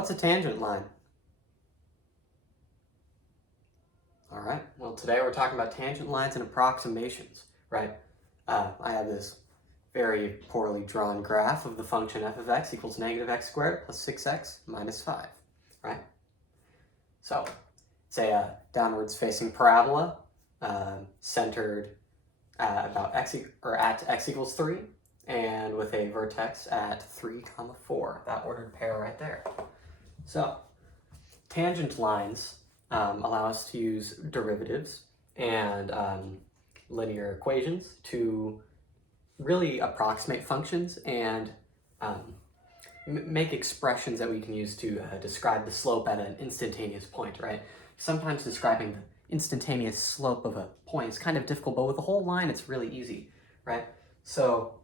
What's a tangent line? All right, well today we're talking about tangent lines and approximations, right? I have this very poorly drawn graph of the function f of x equals negative x squared plus 6x minus 5, right? So it's a downwards facing parabola centered about at x equals 3 and with a vertex at 3, 4, that ordered pair right there. So tangent lines allow us to use derivatives and linear equations to really approximate functions and make expressions that we can use to describe the slope at an instantaneous point, right? Sometimes describing the instantaneous slope of a point is kind of difficult, but with a whole line it's really easy, right? So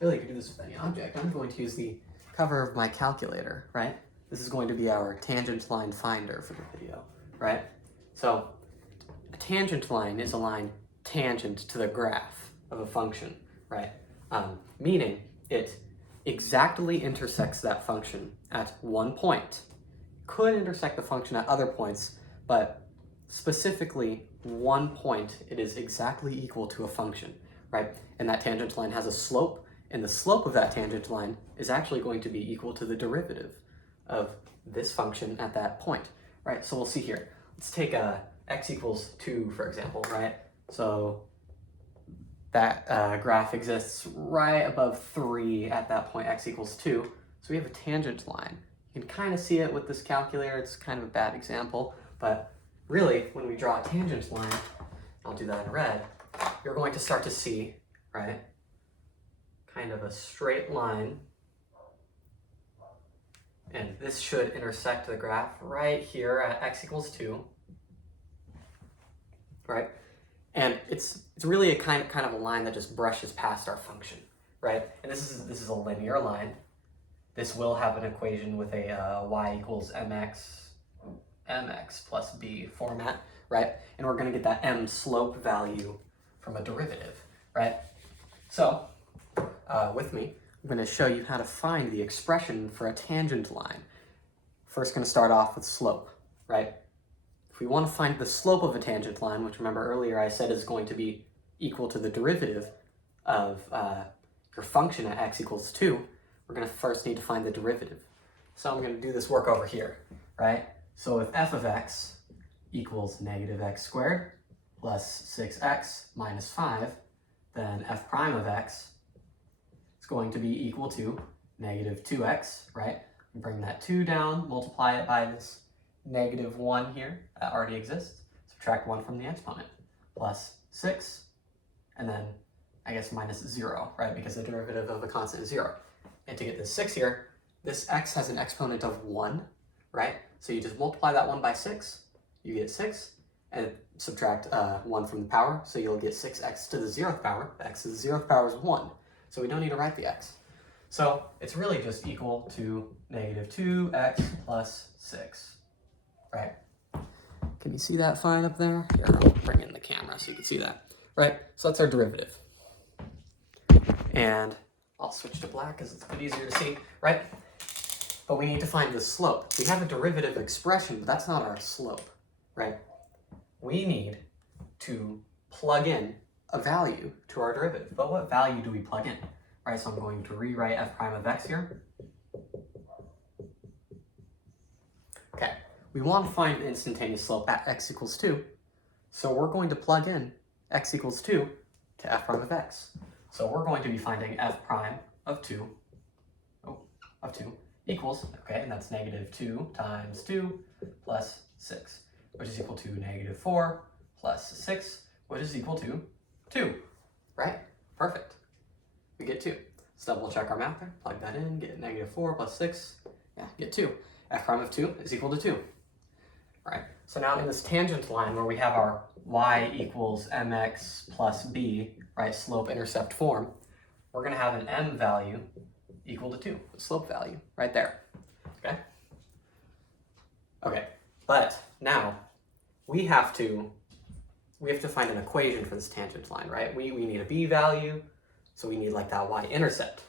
really you can do this with any object. I'm going to use the cover of my calculator, right? This is going to be our tangent line finder for the video, right? So a tangent line is a line tangent to the graph of a function, right? Meaning it exactly intersects that function at one point. Could intersect the function at other points, but specifically one point it is exactly equal to a function, right? And that tangent line has a slope, and the slope of that tangent line is actually going to be equal to the derivative of this function at that point, right? So we'll see here. Let's take x equals 2, for example, right? So that graph exists right above 3 at that point, x equals 2. So we have a tangent line. You can kind of see it with this calculator. It's kind of a bad example, but really, when we draw a tangent line, I'll do that in red, you're going to start to see, right, kind of a straight line. And this should intersect the graph right here at x equals 2, right? And it's really a kind of a line that just brushes past our function, right? And this is a linear line. This will have an equation with a y equals mx plus b format, right? And we're going to get that m slope value from a derivative, right? So with me, I'm going to show you how to find the expression for a tangent line. First, going to start off with slope, right? If we want to find the slope of a tangent line, which remember earlier I said is going to be equal to the derivative of your function at x equals 2, we're going to first need to find the derivative. So I'm going to do this work over here, right? So if f of x equals negative x squared plus 6x minus 5, then f prime of x is going to be equal to negative 2x, right? And bring that 2 down, multiply it by this negative 1 here that already exists, subtract 1 from the exponent, plus 6, and then I guess minus 0, right? Because the derivative of a constant is 0. And to get this 6 here, this x has an exponent of 1, right? So you just multiply that 1 by 6, you get 6, and subtract 1 from the power, so you'll get 6x to the 0th power. X to the 0th power is 1, so we don't need to write the x. So it's really just equal to negative 2x plus 6, right? Can you see that fine up there? Here, I'll bring in the camera so you can see that, right? So that's our derivative. And I'll switch to black because it's a bit easier to see, right? But we need to find the slope. We have a derivative expression, but that's not our slope, right? We need to plug in a value to our derivative. But what value do we plug in, right? So I'm going to rewrite f prime of x here. Okay, we want to find the instantaneous slope at x equals 2. So we're going to plug in x equals 2 to f prime of x. So we're going to be finding f prime of 2, equals, okay, and that's negative 2 times 2 plus 6, which is equal to negative 4 plus 6, which is equal to 2, right? Perfect. We get 2. Let's double check our math there. Plug that in, get negative 4 plus 6, yeah, get 2. F prime of 2 is equal to 2. All right, so now in this tangent line where we have our y equals mx plus b, right, slope-intercept form, we're going to have an m value equal to 2, the slope value, right there, okay? Okay, but now we have to find an equation for this tangent line, right? We need a b value, so we need like that y-intercept.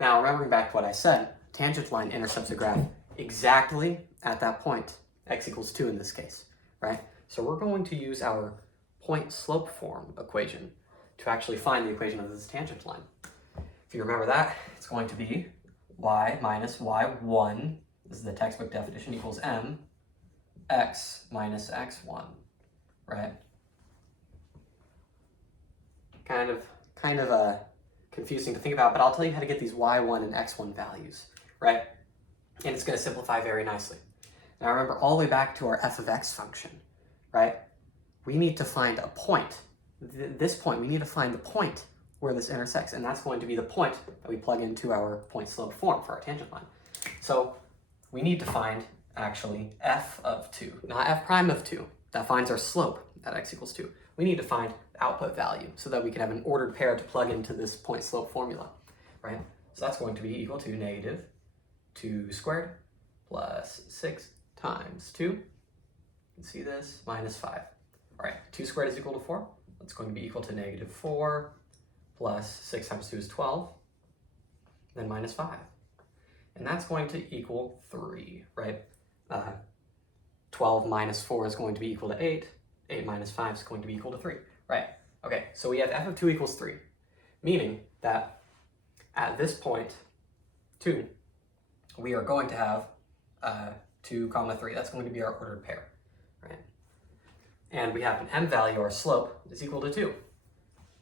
Now, remembering back to what I said, tangent line intercepts a graph exactly at that point, x equals 2 in this case, right? So we're going to use our point slope form equation to actually find the equation of this tangent line. If you remember that, it's going to be y minus y1, this is the textbook definition, equals m x minus x1, right? Kind of confusing to think about, but I'll tell you how to get these y1 and x1 values, right? And it's going to simplify very nicely. Now remember, all the way back to our f of x function, right? We need to find a point. This point, we need to find the point where this intersects, and that's going to be the point that we plug into our point slope form for our tangent line. So we need to find actually f of 2, not f prime of 2. That finds our slope at x equals 2. We need to find the output value so that we can have an ordered pair to plug into this point slope formula, right? So that's going to be equal to negative 2 squared plus 6 times 2. You can see this, minus 5. All right, 2 squared is equal to 4. That's going to be equal to negative 4 plus 6 times 2 is 12, then minus 5. And that's going to equal 3, right? 12 minus 4 is going to be equal to 8. 8 minus 5 is going to be equal to 3, right? Okay, so we have f of 2 equals 3, meaning that at this point, 2, we are going to have 2 comma 3. That's going to be our ordered pair, right? And we have an m value, our slope, is equal to 2.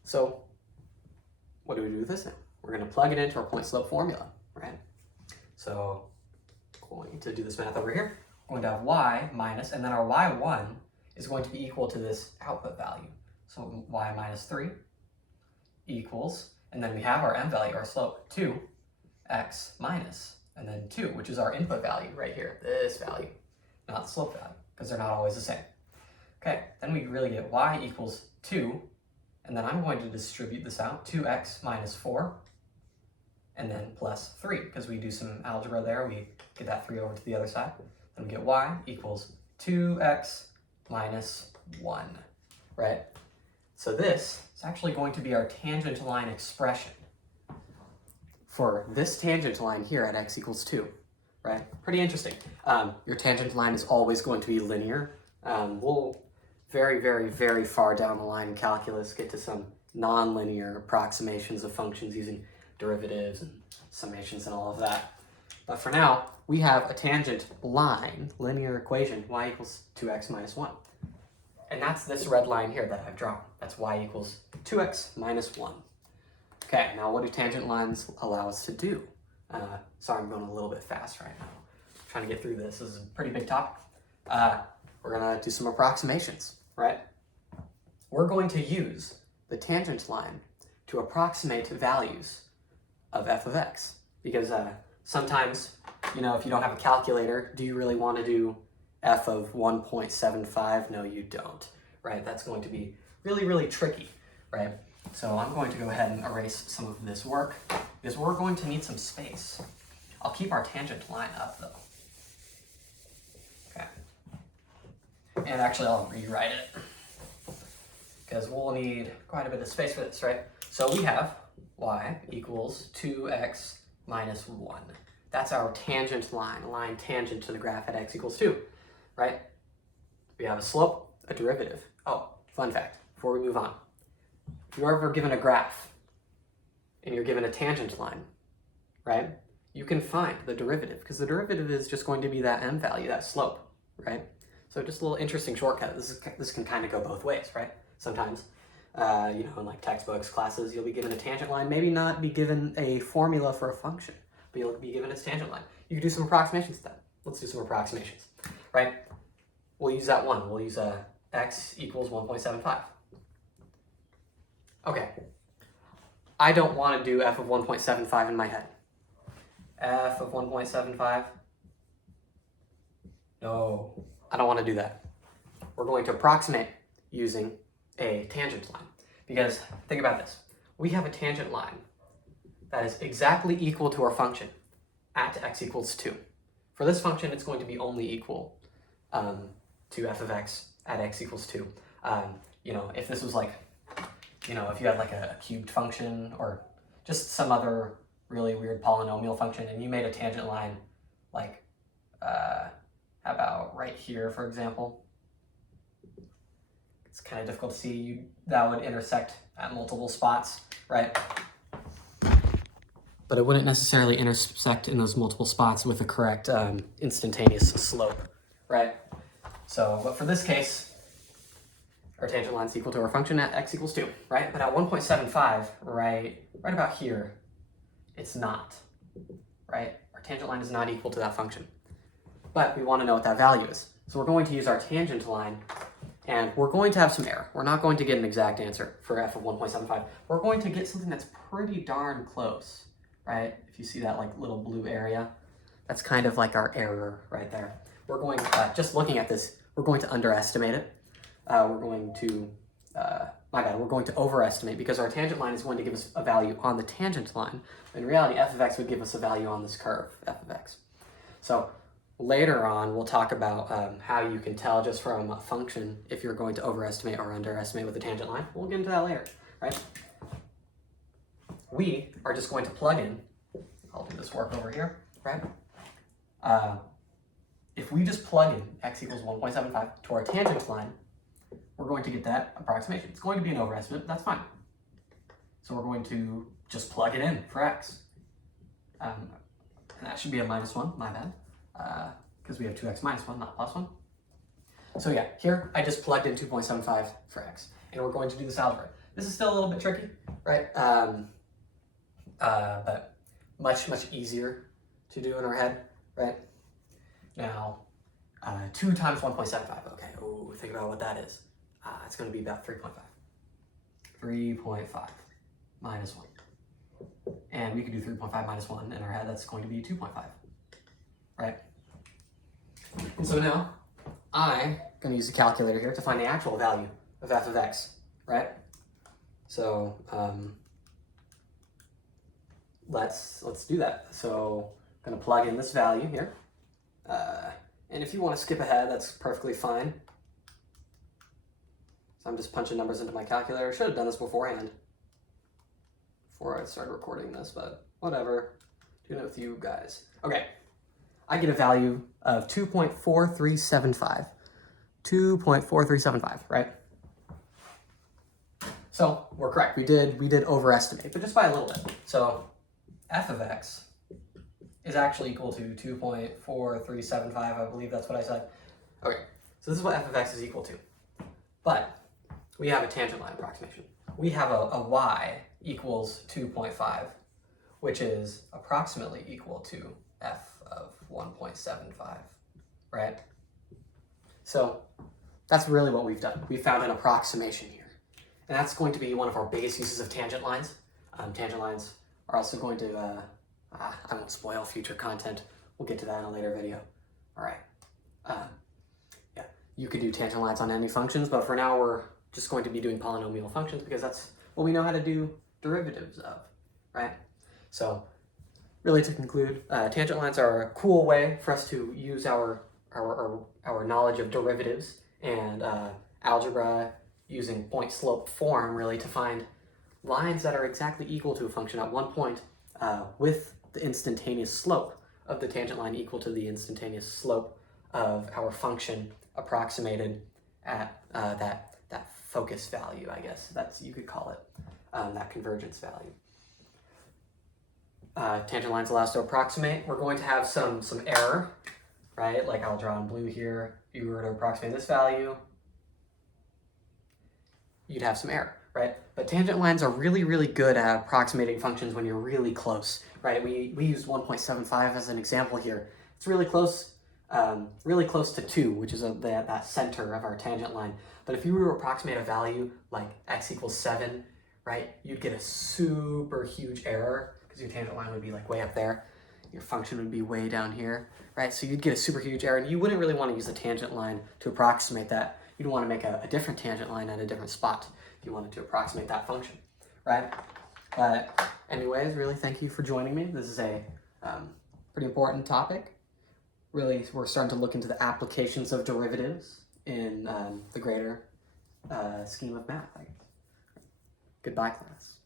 So what do we do with this now? We're going to plug it into our point slope formula, right? So going to do this math over here. We're going to have y minus, and then our y1 is going to be equal to this output value. So y minus 3 equals, and then we have our m value, our slope, 2x minus, and then 2, which is our input value right here, this value, not the slope value, because they're not always the same. Okay, then we really get y equals 2, and then I'm going to distribute this out, 2x minus 4, and then plus 3, because we do some algebra there, we get that 3 over to the other side. Then we get y equals 2x minus 1, right? So this is actually going to be our tangent line expression for this tangent line here at x equals 2, right? Pretty interesting. Your tangent line is always going to be linear. We'll very, very, very far down the line in calculus get to some nonlinear approximations of functions using derivatives and summations and all of that. But for now, we have a tangent line, linear equation, y equals 2x minus 1. And that's this red line here that I've drawn. That's y equals 2x minus 1. Okay, now what do tangent lines allow us to do? Sorry, I'm going a little bit fast right now. I'm trying to get through this. This is a pretty big topic. We're going to do some approximations, right? We're going to use the tangent line to approximate values of f of x. Because sometimes, if you don't have a calculator, do you really want to do f of 1.75? No, you don't, right? That's going to be really, really tricky, right? So I'm going to go ahead and erase some of this work because we're going to need some space. I'll keep our tangent line up though. Okay. And actually I'll rewrite it because we'll need quite a bit of space for this, right? So we have y equals 2x minus 1. That's our tangent line, a line tangent to the graph at x equals 2, right? We have a slope, a derivative. Oh, fun fact, before we move on. If you're ever given a graph and you're given a tangent line, right? You can find the derivative because the derivative is just going to be that m value, that slope, right? So just a little interesting shortcut. This can kind of go both ways, right? Sometimes, in like textbooks, classes, you'll be given a tangent line, maybe not be given a formula for a function, but you'll be given its tangent line. You can do some approximations then. Let's do some approximations, right? We'll use that one. We'll use x equals 1.75. Okay, I don't want to do f of 1.75 in my head. F of 1.75? No, I don't want to do that. We're going to approximate using a tangent line. Because think about this. We have a tangent line that is exactly equal to our function at x equals 2. For this function, it's going to be only equal to f of x at x equals 2. If this was like, if you had like a cubed function or just some other really weird polynomial function and you made a tangent line like how about right here, for example? It's kind of difficult to see. That would intersect at multiple spots, right? But it wouldn't necessarily intersect in those multiple spots with the correct instantaneous slope, right? So, but for this case, our tangent line is equal to our function at x equals 2, right? But at 1.75, right about here, it's not, right? Our tangent line is not equal to that function. But we want to know what that value is. So we're going to use our tangent line, and we're going to have some error. We're not going to get an exact answer for f of 1.75. We're going to get something that's pretty darn close, right? If you see that like little blue area, that's kind of like our error right there. We're going, just looking at this, we're going to underestimate it. We're going to, we're going to overestimate because our tangent line is going to give us a value on the tangent line. In reality, f of x would give us a value on this curve, f of x. So later on, we'll talk about how you can tell just from a function if you're going to overestimate or underestimate with the tangent line. We'll get into that later, right? We are just going to plug in, I'll do this work over here, right? If we just plug in x equals 1.75 to our tangent line, we're going to get that approximation. It's going to be an overestimate, but that's fine. So we're going to just plug it in for x. And that should be a -1, my bad, because we have 2x minus 1, not plus 1. So yeah, here I just plugged in 2.75 for x, and we're going to do this algebra. This is still a little bit tricky, right? But much easier to do in our head, right? Now, 2 times 1.75, okay, ooh, think about what that is. It's going to be about 3.5. 3.5 minus 1. And we could do 3.5 minus 1 in our head, that's going to be 2.5, right? And so now, I'm going to use a calculator here to find the actual value of f of x, right? So, let's do that. So, I'm going to plug in this value here. And if you want to skip ahead, that's perfectly fine. So I'm just punching numbers into my calculator. I should have done this beforehand, before I started recording this, but whatever. Doing it with you guys. Okay, I get a value of 2.4375. 2.4375, right? So we're correct. We did overestimate, but just by a little bit. So f of x is actually equal to 2.4375. I believe that's what I said. Okay, so this is what f of x is equal to. But we have a tangent line approximation. We have a y equals 2.5, which is approximately equal to f of 1.75, right? So that's really what we've done. We found an approximation here. And that's going to be one of our biggest uses of tangent lines. Tangent lines are also going to, I won't spoil future content. We'll get to that in a later video. All right. Yeah, you could do tangent lines on any functions, but for now we're just going to be doing polynomial functions because that's what we know how to do derivatives of, right? So really to conclude, tangent lines are a cool way for us to use our knowledge of derivatives and algebra using point-slope form really to find lines that are exactly equal to a function at one point with the instantaneous slope of the tangent line equal to the instantaneous slope of our function approximated at that focus value, I guess. That's, you could call it, that convergence value. Tangent lines allow us to approximate. We're going to have some error, right? Like I'll draw in blue here. If you were to approximate this value, you'd have some error, right? But tangent lines are really good at approximating functions when you're really close, right? We used 1.75 as an example here. It's really close to 2, which is that center of our tangent line. But if you were to approximate a value like x equals 7, right, you'd get a super huge error because your tangent line would be like way up there. Your function would be way down here, right? So you'd get a super huge error, and you wouldn't really want to use a tangent line to approximate that. You'd want to make a different tangent line at a different spot if you wanted to approximate that function, right? But anyways, really thank you for joining me. This is a pretty important topic. Really, we're starting to look into the applications of derivatives in the greater scheme of math, I guess. Goodbye, class.